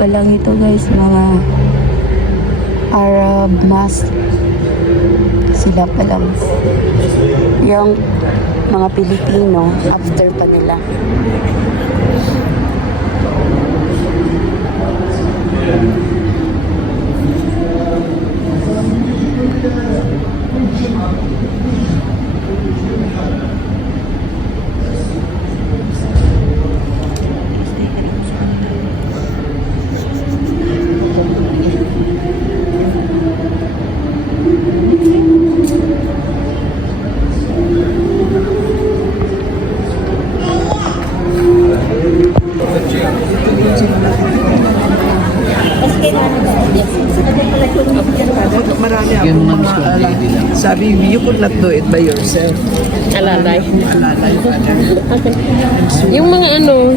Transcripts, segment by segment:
pa lang ito guys, mga Arab mosque. Sila pa lang. Yung mga Pilipino, after pa nila. Marami akong mga sabi, you could not do it by yourself. Alalay. Alalay. Yung mga ano,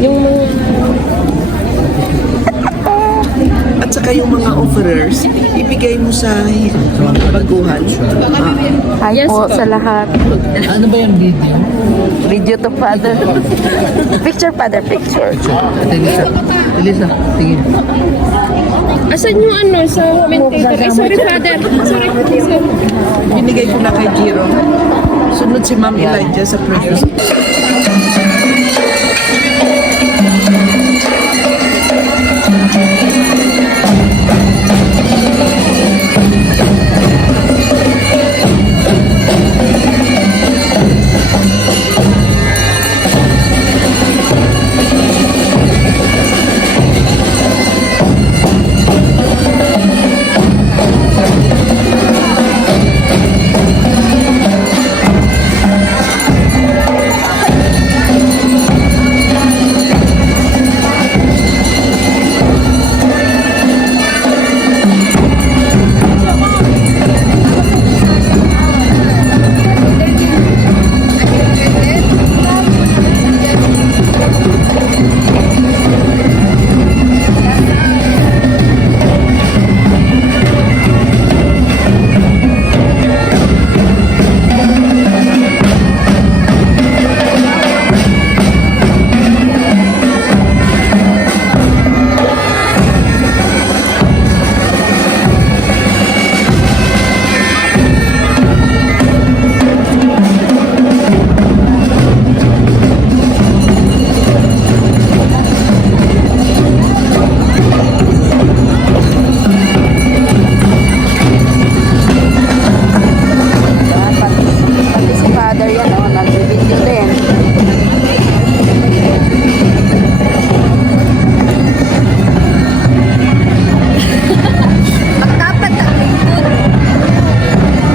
yung mga... At saka yung mga offerers, ibigay mo sa mga baguhan. Hi Yes po po. sa lahat. Ano ba yung video? Video to father. Picture father, picture. Ate Elisa. Elisa, tingin. Asan yung ano sa commentator? Ay, sorry, father. Sorry. Binigay ko na kay Jiro. Sunod si Ma'am Elijah sa previous. Pati si father yan, oh, nagbibidyo din. Dapat ang lingkod.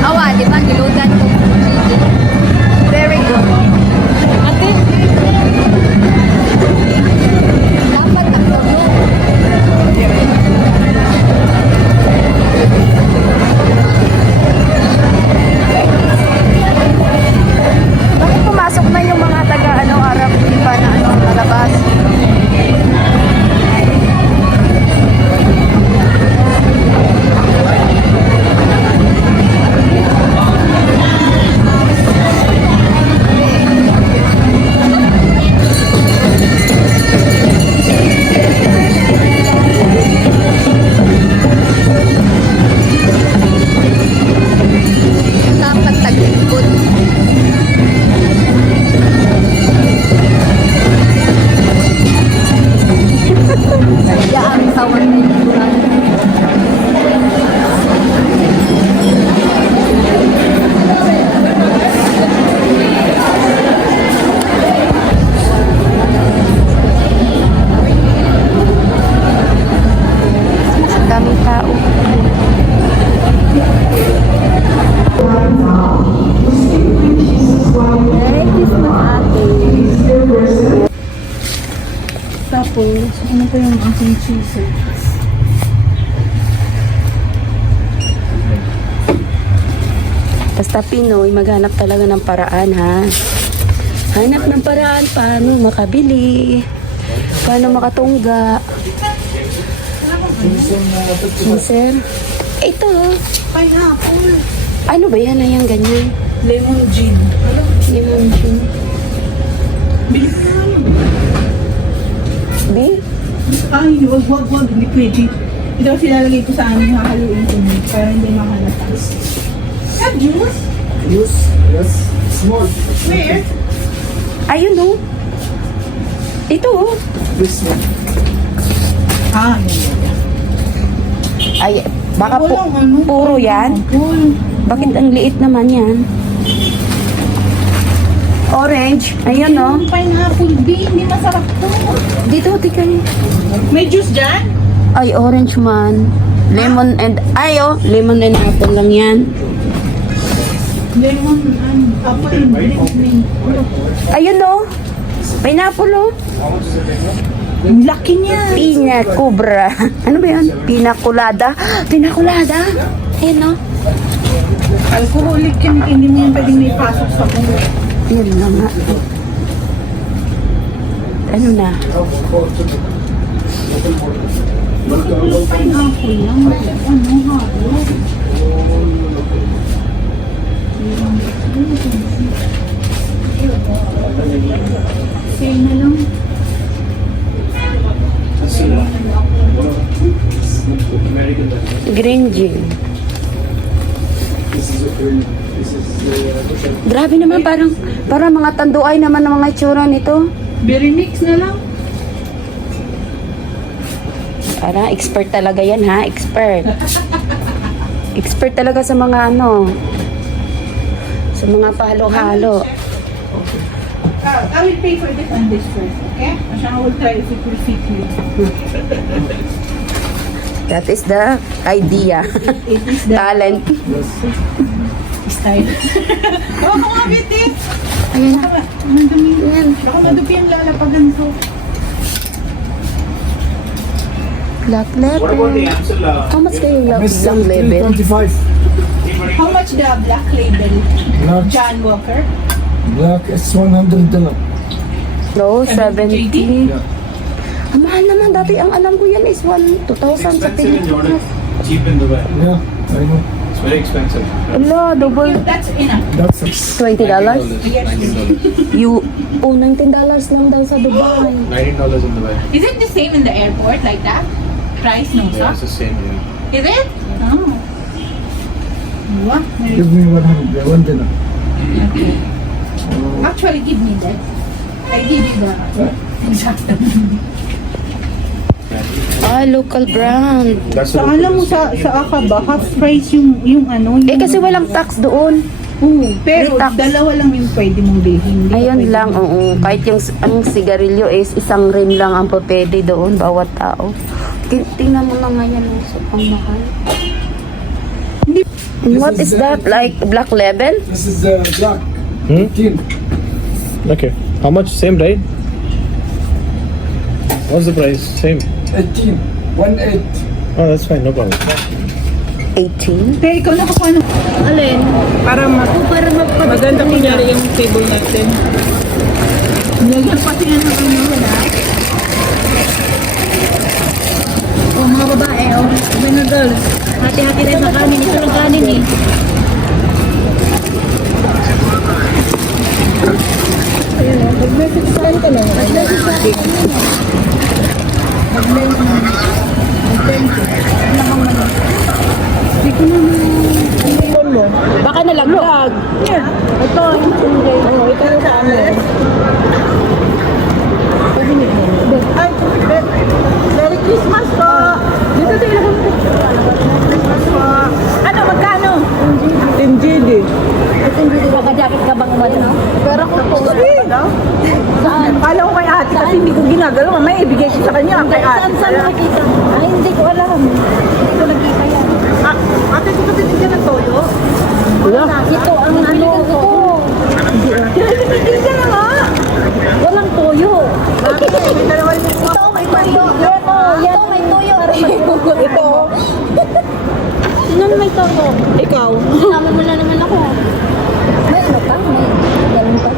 Awa, di ba? Niludan ko. Very good. Ate, Dapat ang lingkod. Bakit pumasok na yung mga taga ano, Arab, di ba na ano, nalabas? Dapat ang lingkod. Yan, sawan na yung Ang daming tao. Merry Christmas, ate. Tapos, ano pa yung aking cheese? Basta Pinoy, maghanap talaga ng paraan, ha? Hanap ng paraan paano makabili, paano makatungga. Cheeser. Ito. Pineapple. Ano ba yan? Ayan, ganyan. Lemon gin. Lemon gin. Bili ka na. B? Ay, wag, hindi pwede. Ito kasi lalagay ko sa amin, hahaluin ko niyo para hindi makalata. Have juice? Yes, yes. Small. Where? Ayun oh. Ito oh. This one. Ah, yan. Ay, baka Walang ano, puro yan. pineapple. Bakit ang liit naman yan? Orange. Ayun oh. Pineapple B, hindi masarap to. Dito, tika niyo. May juice dyan? Ay, orange man. Lemon and, lemon and apple lang yan. Lemon and apple drink. Ayun oh. Pineapple oh. Ang laki niya. Piña cobra. Ano ba yan? Pinakulada. Pinakulada. Ayun oh. Alcoholic yan, hindi mo yan pwedeng may pasok sa mundo. Yun na nga. Ano na? Pineapple lang. Ano, halo. Say na lang. Green gin. Grabe naman, parang mga tanduay naman ang mga itsura nito. Berry mix na lang. Parang expert talaga yan ha, expert. Expert talaga sa mga sa mga pahalo-halo. I will pay for this and this first, okay? I will try if it will fit you. That is the idea. It is the Talent. style. Oh, kung nga, Betty! Ayan. Ang dumi yan. Baka madupi ang lalapagan ko. Black level. How much kayo yung black level? 25. How much the black label? Black, John Walker? black is $100. No, 70. Yeah. Ang mahal naman. Dati ang alam ko yan is 2,000 sa Pilipinas. Cheap in Dubai. Yeah, I know. It's very expensive. Ala, double. That's enough. That's it. $20? $19. You, $19 lang daw sa Dubai. $19 in Dubai. Is it the same in the airport like that? Price no, Yeah, sir? it's the same. Yeah. Is it? Oh. What? Give me $100. Actually, give me that. I give you the exact. Ah, local brand. That's So, what it alam mo is. sa Akaba, half price yung ano. Yung, Eh, kasi walang tax doon. pero may tax. dalawa lang yung pwede mong bilhin. Hindi ka Ayun pwede lang, oo. Kahit yung ang sigarilyo is isang rim lang ang pwede doon, bawat tao. Tingnan mo na nga yan, ang mahal. And what is that? Like black label? This is black. Hmm? 15. Okay. How much? Same, right? What's the price? Same. 18. 1.8. Oh, that's fine. No problem. 18? Pero ikaw nakakuha ng... Alin? Para maganda kunyari yung table natin. Nilagyan pati na ng ano, wala? Oh, mga babae, oh. Mga girls. Hati-hati rin sa kanin. Ito lang kanin eh. Mag-message saan ka lang? Mag-message sa akin. Baka nalaglag. Ito, oh, ito na sa amin. Ay, Merry Christmas po! Dito tayo lang. Merry Christmas po! Ano, magkano? Team GD. Naka-jacket ka bang wala, no? Pero kung po, saan? Kala ko kay ate kasi hindi ko ginagalaw. May ibigay ko sa kanya kay ate. Saan nakikita? Ay, hindi ko alam. Hindi ko nakita yan. Ate, ko tinigyan ng toyo? Ito ang ano ko. Tinigyan ka na nga! Walang toyo. Bakit? May dalawa yung Ito, may toyo. Ito, may toyo. ito. Sino may toyo? Ikaw. Tama mo na naman ako. May ano pa? May ganun pa.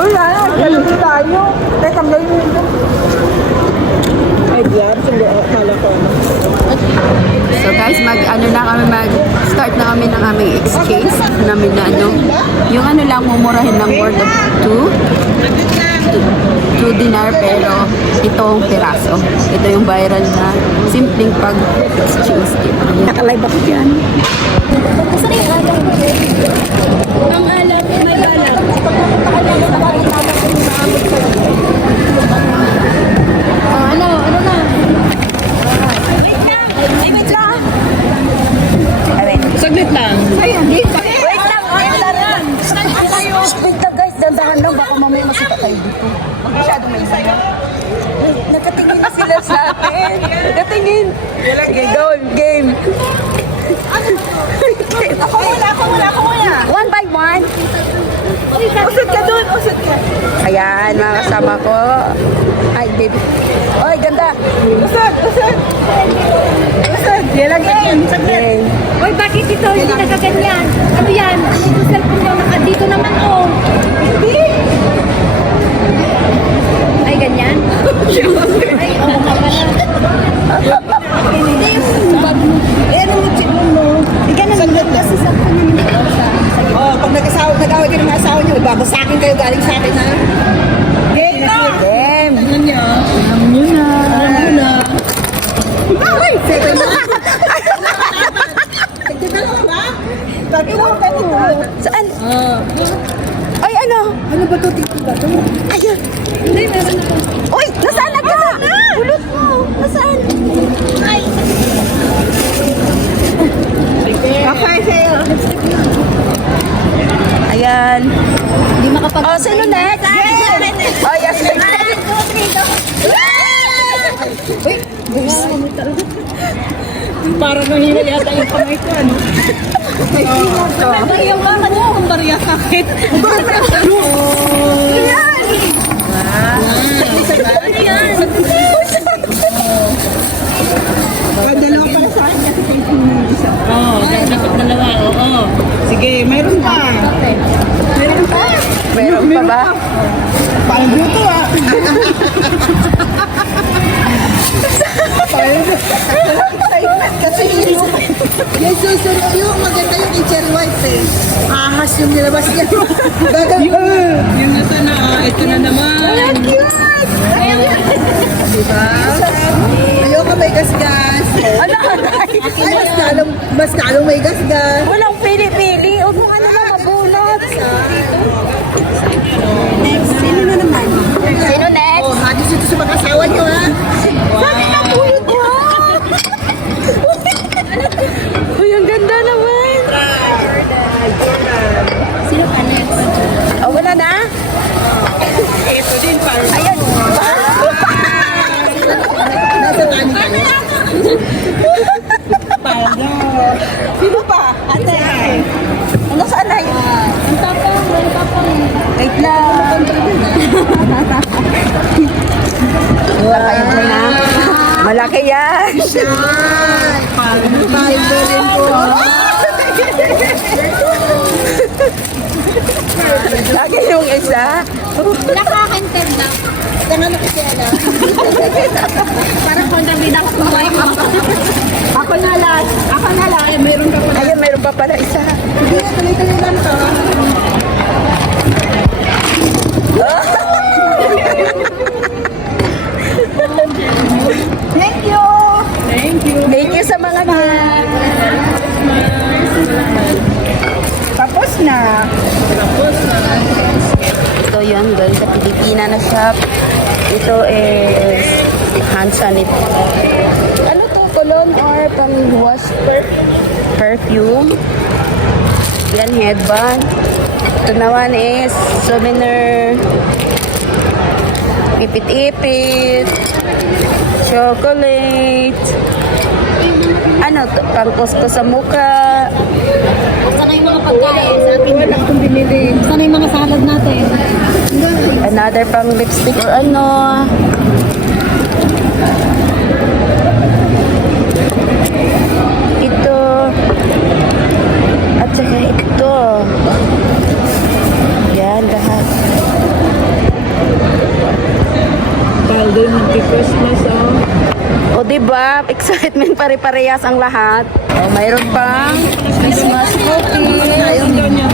Uy, ano? Galutin tayo. Teka, tanggalin mo ito. Ay, diyan. Hindi, akala ko. So guys, mag-start na kami ng aming exchange. namin na ano, yung ano lang, mumurahin lang worth of 2 dinar, pero itong piraso. Ito yung viral na simpleng pag-exchange gift. Nakalive ako yan. Ang alam, may alam. Ano na? Saglit lang. Wait lang, guys, dandahan lang, baka mamaya masita kayo dito. Masyado may saya. Nakatingin na sila sa akin. Nakatingin. Okay, game. Ako muna. One by one. Usod ka dun, usod ka. Ayan, mga kasama ko. Ay, baby. Oy, ganda. Usod. Lagyan. Okay. Uy, bakit ito? Hindi nakaganyan. Ano yan? Dito cellphone mo, dito naman oh. Ay, ganyan? Ay, oo nga pala. Hindi yung bag mo. Ano mo, chino mo? Ika na naman kasi sa kanya sa Oh, pag nag-away kayo ng mga asawa niyo, babasakin kayo galing sa akin, ha? Game na! Game. Alam niyo na. Ay! Seven na! Nagdadala ba? Bakit mo? Saan? Ay, ano? Ano ba ito? Tito ba ito? Ayan. Hindi, meron ako. Uy, nasaan na ka? Ulot mo. Nasaan? Ay! Kapay sa'yo. Ayan. Hindi makapag- Oh, sino next? Oh, yes. Parang mahina yata yung kamay ko, ano? Ay, yung mama mo, kung bariya sakit. Dalawa pala sa akin kasi kayo yung isa. Oo, dapat dalawa, oo. Sige, mayroon pa. Meron pa ba? Parang buto ah. Kasi yung susunod yung maganda yung i-cherry white eh. Ahas yung nilabas niya. Yung nasa na, ito na naman. Ang cute! Diba? Ayoko may gasgas. Ano? Ay, mas kalong may gasgas. Walang pili-pili. Huwag mo ano na mabunot. Next, sino na naman? Sino next? Oh, hadis ito sa mag-asawa niyo ha. Sabi na pulot mo. Uy, ang ganda naman. Sino ka next? Oh, wala na? Ito din pa. Ayan. Nasa tani ka na? Sino pa? Ate. Ano saan na yun? Ang tapang. Wait lang. Malaki na. Malaki yan. Pag-rin po. Lagi yung isa. Nakakintend na. Tangan ako siya na. Parang kontrabida ko kumain ko. Ako na last. Ay, mayroon ka pa. Ayun, mayroon pa pala isa. Hindi na, tuloy-tuloy lang to. Thank you. Thank you sa mga Tapos na. Ito yun, guys, sa Pilipina na shop. Ito is hand sanitizer. Ano to? Cologne or pang-wash perfume? Yan, headband. Ito naman is souvenir. Ipit-ipit. Chocolate. Ano to? Pang-kusko sa mukha. Sana yung mga pagkain sa akin. Wala akong binili. Sana yung mga salad natin. Another pang lipstick or ano. Ito. At saka ito. Yan, lahat. Paldo yung magki-Christmas, oh. O, di ba? Excitement pare-parehas ang lahat. Oh, mayroon pang Christmas cookie.